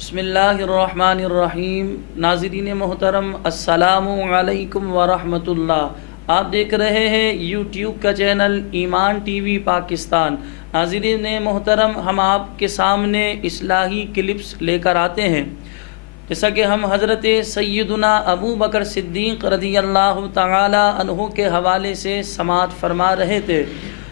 بسم اللہ الرحمن الرحیم۔ ناظرین محترم، السلام علیکم ورحمۃ اللہ۔ آپ دیکھ رہے ہیں یوٹیوب کا چینل ایمان ٹی وی پاکستان۔ ناظرین محترم، ہم آپ کے سامنے اصلاحی کلپس لے کر آتے ہیں، جیسا کہ ہم حضرت سیدنا ابو بکر صدیق رضی اللہ تعالی عنہ کے حوالے سے سماعت فرما رہے تھے۔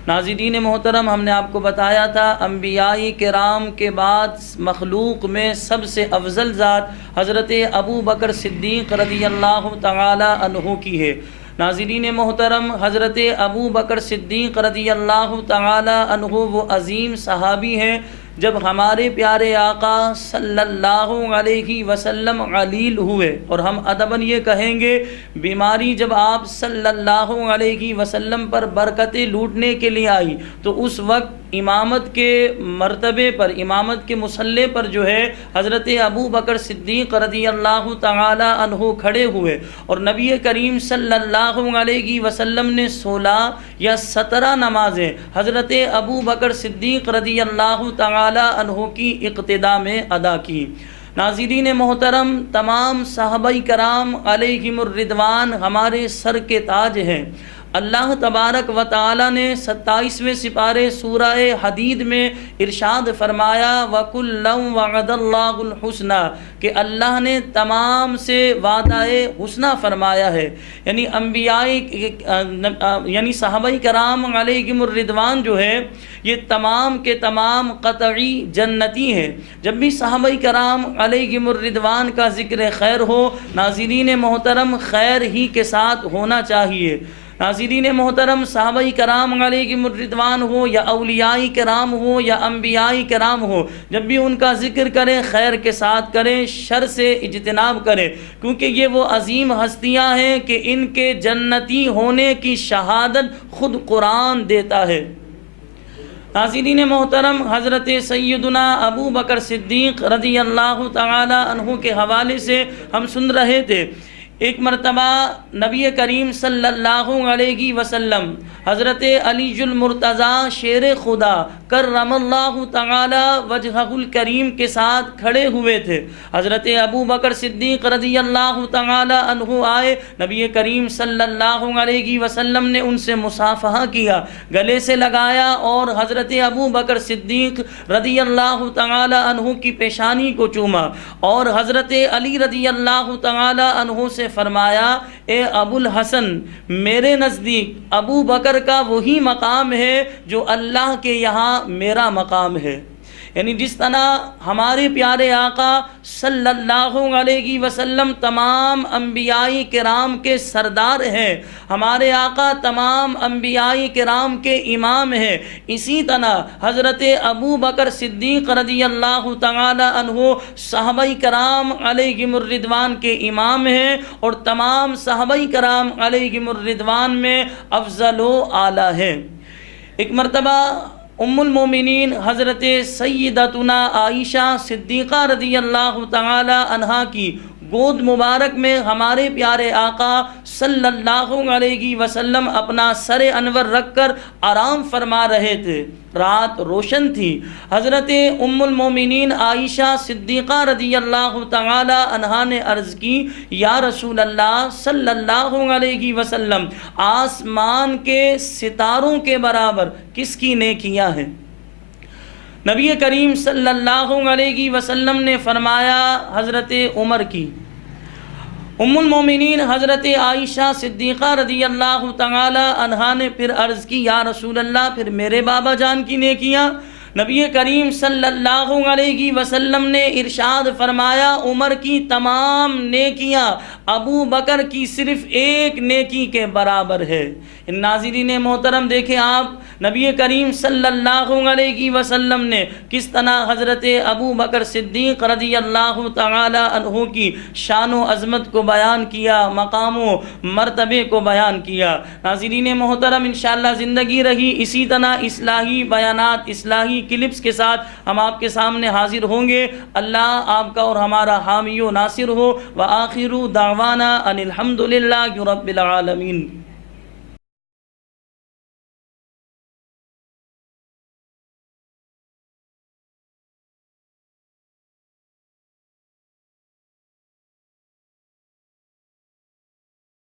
ناظرین محترم، ہم نے آپ کو بتایا تھا انبیاء کرام کے بعد مخلوق میں سب سے افضل ذات حضرت ابو بکر صدیق رضی اللہ تعالی عنہ کی ہے۔ ناظرین محترم، حضرت ابو بکر صدیق رضی اللہ تعالی عنہ وہ عظیم صحابی ہیں جب ہمارے پیارے آقا صلی اللہ علیہ وسلم علیل ہوئے، اور ہم ادباً یہ کہیں گے بیماری جب آپ صلی اللہ علیہ وسلم پر برکتیں لوٹنے کے لیے آئی تو اس وقت امامت کے مرتبے پر، امامت کے مصلی پر جو ہے حضرت ابو بکر صدیق رضی اللہ تعالی عنہ کھڑے ہوئے، اور نبی کریم صلی اللہ علیہ وسلم نے 16 یا 17 نمازیں حضرت ابو بکر صدیق رضی اللہ تعالی عنہ کی اقتداء میں ادا کی۔ ناظرین محترم، تمام صحابہ کرام علیہم الرضوان ہمارے سر کے تاج ہیں۔ اللہ تبارک و تعالی نے 27ویں سپارے سورہ حدید میں ارشاد فرمایا وَكُلًّا وَعَدَ اللَّهُ الْحُسْنَى، کہ اللہ نے تمام سے وعدہ حسنہ فرمایا ہے، یعنی انبیاء یعنی صحابہ کرام علیہم الرضوان جو ہے یہ تمام کے تمام قطعی جنتی ہیں۔ جب بھی صحابہ کرام علیہم الرضوان کا ذکر خیر ہو، ناظرین محترم، خیر ہی کے ساتھ ہونا چاہیے۔ ناظرین محترم، صحابہ کرام علیہم الرضوان ہو یا اولیاء کرام ہو یا انبیاء کرام ہو، جب بھی ان کا ذکر کریں خیر کے ساتھ کریں، شر سے اجتناب کریں، کیونکہ یہ وہ عظیم ہستیاں ہیں کہ ان کے جنتی ہونے کی شہادت خود قرآن دیتا ہے۔ ناظرین محترم، حضرت سیدنا ابو بکر صدیق رضی اللہ تعالی عنہ کے حوالے سے ہم سن رہے تھے، ایک مرتبہ نبی کریم صلی اللہ علیہ وسلم حضرت علی المرتضیٰ شیر خدا کرم اللہ تعالی وجہہ الکریم کے ساتھ کھڑے ہوئے تھے۔ حضرت ابو بکر صدیق رضی اللہ تعالی عنہ آئے، نبی کریم صلی اللہ علیہ وسلم نے ان سے مصافحہ کیا، گلے سے لگایا، اور حضرت ابو بکر صدیق رضی اللہ تعالی عنہ کی پیشانی کو چوما، اور حضرت علی رضی اللہ تعالی عنہ سے فرمایا اے ابو الحسن، میرے نزدیک ابو بکر کا وہی مقام ہے جو اللہ کے یہاں میرا مقام ہے۔ یعنی جس طرح ہمارے پیارے آقا صلی اللہ علیہ وسلم تمام انبیاء کرام کے سردار ہیں، ہمارے آقا تمام انبیاء کرام کے امام ہیں، اسی طرح حضرت ابو بکر صدیق رضی اللہ تعالی عنہ صحابہ کرام علیہم الرضوان کے امام ہیں، اور تمام صحابہ کرام علیہم الرضوان میں افضل و اعلیٰ ہیں۔ ایک مرتبہ ام المومنین حضرت سیدتنا عائشہ صدیقہ رضی اللہ تعالی عنہا کی گود مبارک میں ہمارے پیارے آقا صلی اللہ علیہ وسلم اپنا سر انور رکھ کر آرام فرما رہے تھے۔ رات روشن تھی۔ حضرت ام المومنین عائشہ صدیقہ رضی اللہ تعالی عنہا نے عرض کی یا رسول اللہ صلی اللہ علیہ وسلم، آسمان کے ستاروں کے برابر کس کی نیکیاں ہیں؟ نبی کریم صلی اللہ علیہ وسلم نے فرمایا حضرت عمر کی۔ ام المومنین حضرت عائشہ صدیقہ رضی اللہ تعالی عنہا نے پھر عرض کی یا رسول اللہ، پھر میرے بابا جان کی نیکیاں؟ نبی کریم صلی اللہ علیہ وسلم نے ارشاد فرمایا عمر کی تمام نیکیاں ابو بکر کی صرف ایک نیکی کے برابر ہے۔ ناظرین محترم، دیکھیں آپ نبی کریم صلی اللہ علیہ وسلم نے کس طرح حضرت ابو بکر صدیق رضی اللہ تعالی عنہ کی شان و عظمت کو بیان کیا، مقام و مرتبے کو بیان کیا۔ ناظرین محترم، انشاءاللہ زندگی رہی اسی طرح اصلاحی بیانات، اصلاحی کلپس کے ساتھ ہم آپ کے سامنے حاضر ہوں گے۔ اللہ آپ کا اور ہمارا حامی و ناصر ہو۔ وآخر دعوانا ان الحمد للہ رب العالمین۔